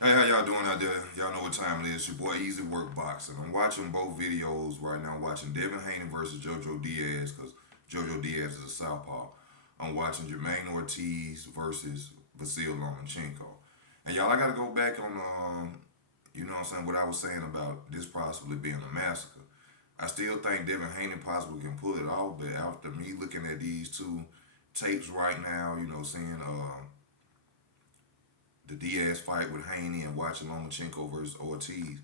Hey, how y'all doing out there? Y'all know what time it is. Your boy Easy Work Boxing. I'm watching both videos right now. I'm watching Devin Haney versus JoJo Diaz because JoJo Diaz is a southpaw. I'm watching Jermaine Ortiz versus Vasyl Lomachenko. And y'all, I gotta go back on, you know what I'm saying, what I was saying about this possibly being a massacre. I still think Devin Haney possibly can pull it off, but after me looking at these two tapes right now, seeing the Diaz fight with Haney and watching Lomachenko versus Ortiz,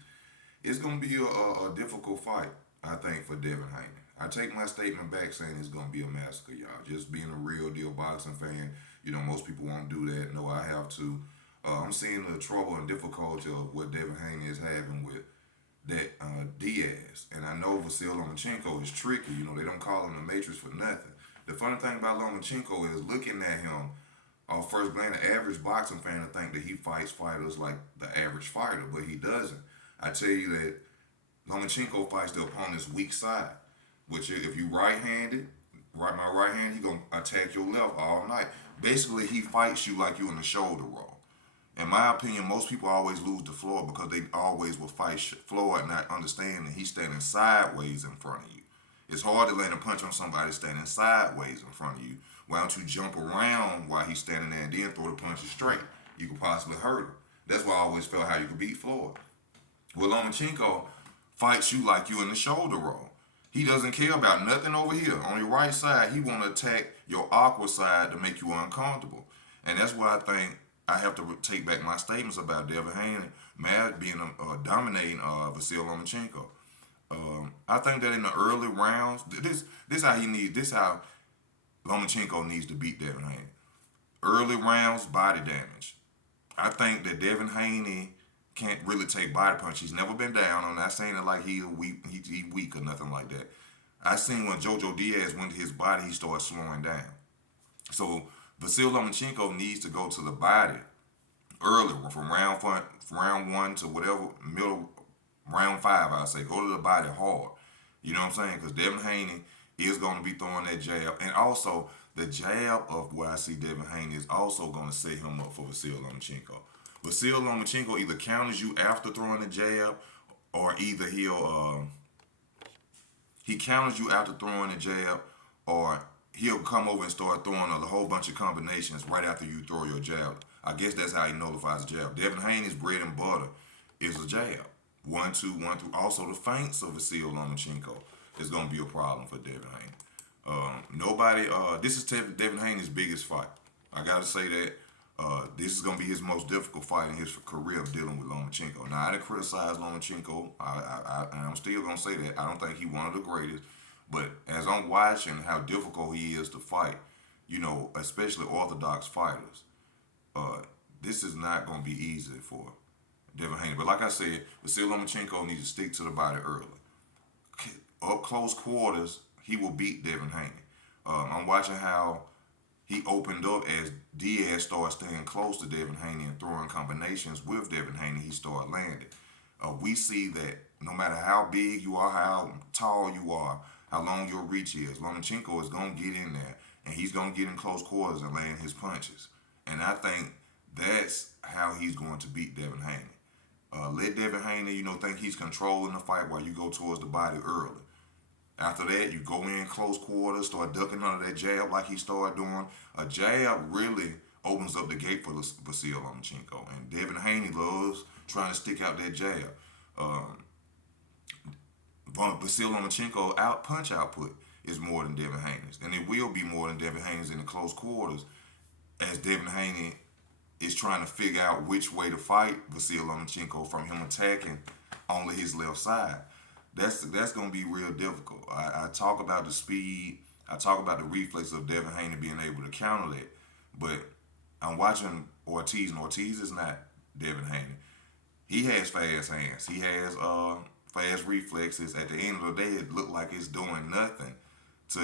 it's going to be a difficult fight, I think, for Devin Haney. I take my statement back saying it's going to be a massacre, y'all. Just being a real deal boxing fan, most people won't do that. No, I have to. I'm seeing the trouble and difficulty of what Devin Haney is having with that Diaz. And I know Vasyl Lomachenko is tricky. They don't call him the Matrix for nothing. The funny thing about Lomachenko is looking at him first glance, the average boxing fan would think that he fights fighters like the average fighter, but he doesn't. I tell you that Lomachenko fights the opponent's weak side, which if you right-handed, my right hand, he gonna attack your left all night. Basically, he fights you like you in the shoulder roll. In my opinion, most people always lose to Floyd because they always will fight Floyd, not understanding he's standing sideways in front of you. It's hard to land a punch on somebody standing sideways in front of you. Why don't you jump around while he's standing there and then throw the punches straight? You could possibly hurt him. That's why I always felt how you could beat Floyd. Well, Lomachenko fights you like you in the shoulder roll. He doesn't care about nothing over here. On your right side, he want to attack your awkward side to make you uncomfortable. And that's why I think I have to take back my statements about Devin Haney, Mad being dominating Vasyl Lomachenko. I think that in the early rounds, this how Lomachenko needs to beat Devin Haney. Early rounds, body damage. I think that Devin Haney can't really take body punch. He's never been down. I'm not saying it like he's weak, he weak or nothing like that. I seen when JoJo Diaz went to his body, he started slowing down. So Vasyl Lomachenko needs to go to the body early, from round one to whatever middle round five. I say go to the body hard. You know what I'm saying? Because Devin Haney is going to be throwing that jab, and also the jab of what I see Devin Haney is also going to set him up for Vasyl Lomachenko. Vasyl Lomachenko either counters you after throwing the jab, or either he counters you after throwing the jab, or he'll come over and start throwing a whole bunch of combinations right after you throw your jab. I guess that's how he nullifies the jab. Devin Haney's bread and butter is a jab. 1-2, 1-2. Also, the feints of Vasyl Lomachenko is going to be a problem for Devin Haney. This is Devin Haney's biggest fight. I got to say that this is going to be his most difficult fight in his career of dealing with Lomachenko. Now, I didn't criticize Lomachenko. And I'm still going to say that. I don't think he's one of the greatest. But as I'm watching how difficult he is to fight, especially orthodox fighters, this is not going to be easy for Devin Haney. But like I said, Vasyl Lomachenko needs to stick to the body early. Up close quarters, he will beat Devin Haney. I'm watching how he opened up as Diaz started staying close to Devin Haney and throwing combinations with Devin Haney. He started landing. We see that no matter how big you are, how tall you are, how long your reach is, Lomachenko is going to get in there and he's going to get in close quarters and land his punches. And I think that's how he's going to beat Devin Haney. Let Devin Haney, think he's controlling the fight while you go towards the body early. After that, you go in close quarters, start ducking under that jab like he started doing. A jab really opens up the gate for Vasyl Lomachenko. And Devin Haney loves trying to stick out that jab. Vasyl Lomachenko punch output is more than Devin Haney's. And it will be more than Devin Haney's in the close quarters, as Devin Haney is trying to figure out which way to fight Vasyl Lomachenko from him attacking only his left side. That's going to be real difficult. I talk about the speed. I talk about the reflex of Devin Haney being able to counter that. But I'm watching Ortiz, and Ortiz is not Devin Haney. He has fast hands. He has fast reflexes. At the end of the day, it looked like it's doing nothing to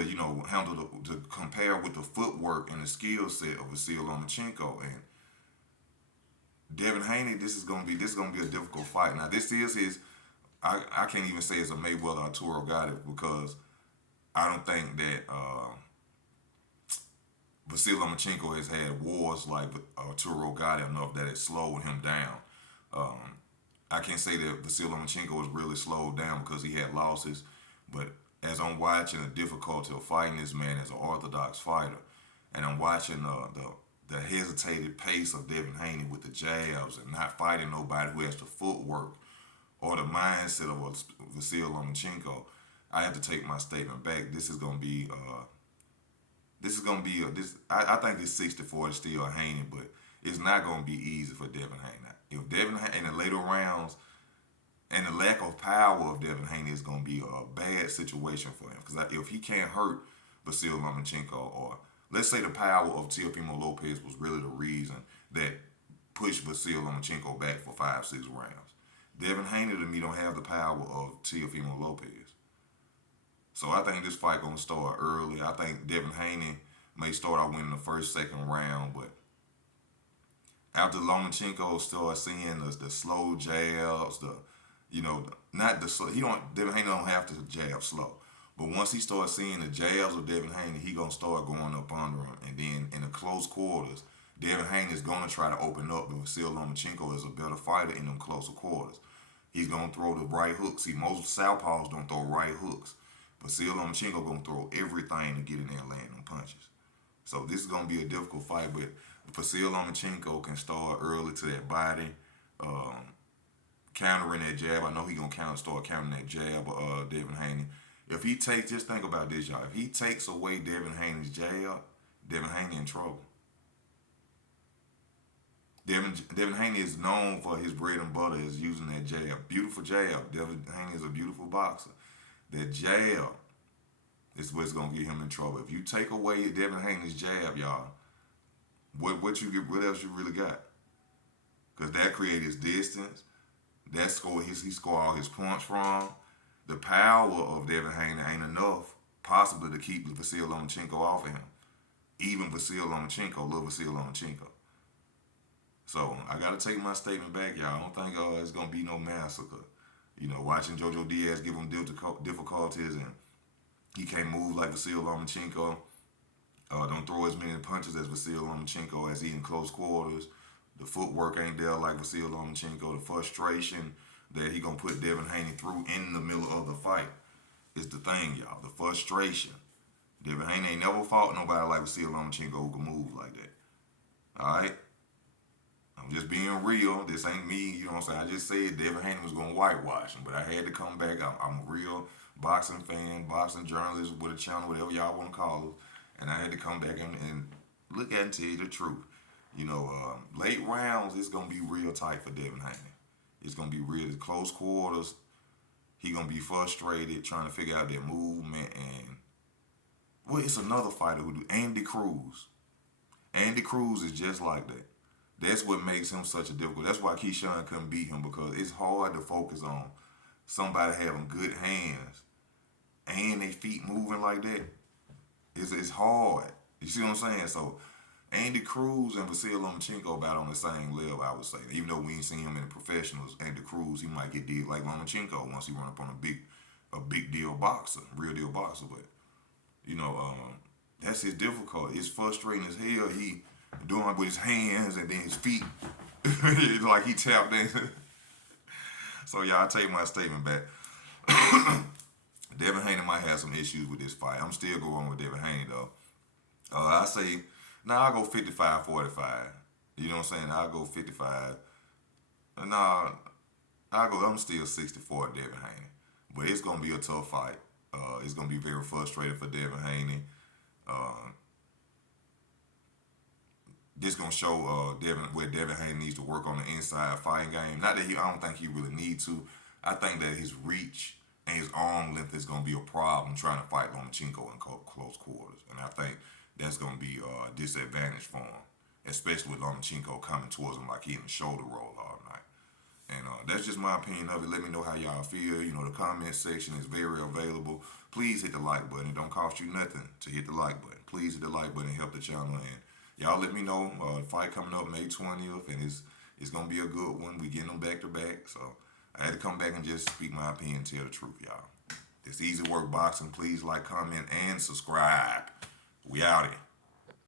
handle to compare with the footwork and the skill set of Vasyl Lomachenko. And Devin Haney, this is gonna be a difficult fight. Now this is his. I can't even say it's a Mayweather Arturo got it, because I don't think that Vasyl Lomachenko has had wars like Arturo got enough that it slowed him down. I can't say that Vasyl Lomachenko was really slowed down because he had losses, but as I'm watching the difficulty of fighting this man as an orthodox fighter, and I'm watching the hesitated pace of Devin Haney with the jabs and not fighting nobody who has the footwork or the mindset of Vasyl Lomachenko, I have to take my statement back. This is gonna be this. I think this 64 is still Haney, but it's not gonna be easy for Devin Haney. If Devin Haney in the later rounds and the lack of power of Devin Haney is gonna be a bad situation for him, because if he can't hurt Vasyl Lomachenko, or let's say the power of Teofimo Lopez was really the reason that pushed Vasyl Lomachenko back for 5-6 rounds. Devin Haney to me don't have the power of Teofimo Lopez. So I think this fight gonna start early. I think Devin Haney may start out winning the first, second round, but after Lomachenko starts seeing the slow jabs, not the slow, Devin Haney don't have to jab slow. But once he starts seeing the jabs of Devin Haney, he gonna start going up under him. And then in the close quarters, Devin Haney is gonna try to open up, but Vasyl Lomachenko is a better fighter in them closer quarters. He's gonna throw the right hooks. See, most southpaws don't throw right hooks. Vasyl Lomachenko gonna throw everything to get in there and land them punches. So this is gonna be a difficult fight, but Vasyl Lomachenko can start early to that body, countering that jab. I know he gonna start countering that jab, Devin Haney. If he takes, just think about this, y'all. If he takes away Devin Haney's jab, Devin Haney in trouble. Devin Haney is known for his bread and butter is using that jab. Beautiful jab. Devin Haney is a beautiful boxer. That jab is what's gonna get him in trouble. If you take away Devin Haney's jab, y'all, what else you really got? Because that creates his distance. He score all his points from. The power of Devin Haney ain't enough, possibly, to keep Vasyl Lomachenko off of him. Even Vasyl Lomachenko, little Vasyl Lomachenko. So I gotta take my statement back, y'all. I don't think it's gonna be no massacre. Watching Jojo Diaz give him difficulties and he can't move like Vasyl Lomachenko. Don't throw as many punches as Vasyl Lomachenko as he in close quarters. The footwork ain't there like Vasyl Lomachenko. The frustration that he gonna put Devin Haney through in the middle of the fight is the thing, y'all. The frustration. Devin Haney ain't never fought nobody like Vasyl Lomachenko who can move like that. Alright? I'm just being real. This ain't me, you know what I'm saying? I just said Devin Haney was gonna whitewash him, but I had to come back. I'm a real boxing fan, boxing journalist with a channel, whatever y'all want to call it. And I had to come back and look at it and tell you the truth. Late rounds, it's going to be real tight for Devin Haney. It's going to be real close quarters. He going to be frustrated trying to figure out their movement. And, well, it's another fighter who do, Andy Cruz. Andy Cruz is just like that. That's what makes him such a difficult. That's why Keyshawn couldn't beat him, because it's hard to focus on somebody having good hands and their feet moving like that. It's hard. You see what I'm saying? So Andy Cruz and Vasyl Lomachenko about on the same level, I would say. Even though we ain't seen him in the professionals, Andy Cruz, he might get did like Lomachenko once he run up on a big deal boxer, real deal boxer. But that's his difficulty. It's frustrating as hell. He doing it with his hands and then his feet. It's like he tapped in. So y'all, I take my statement back. Devin Haney might have some issues with this fight. I'm still going with Devin Haney though. I say, I'll go 55-45. You know what I'm saying? I'll go 55. I'm still 64 Devin Haney. But it's going to be a tough fight. It's going to be very frustrating for Devin Haney. This going to show where Devin Haney needs to work on the inside fighting game. Not that I don't think he really needs to. I think that his reach and his arm length is going to be a problem trying to fight Lomachenko in close quarters. And I think that's going to be a disadvantage for him, especially with Lomachenko coming towards him like he in the shoulder roll all night. And that's just my opinion of it. Let me know how y'all feel. The comment section is very available. Please hit the like button. It don't cost you nothing to hit the like button. Please hit the like button and help the channel. And y'all let me know. The fight coming up May 20th, and it's going to be a good one. We getting them back to back. So I had to come back and just speak my opinion and tell the truth, y'all. It's Easy Work Boxing. Please like, comment, and subscribe. We out here.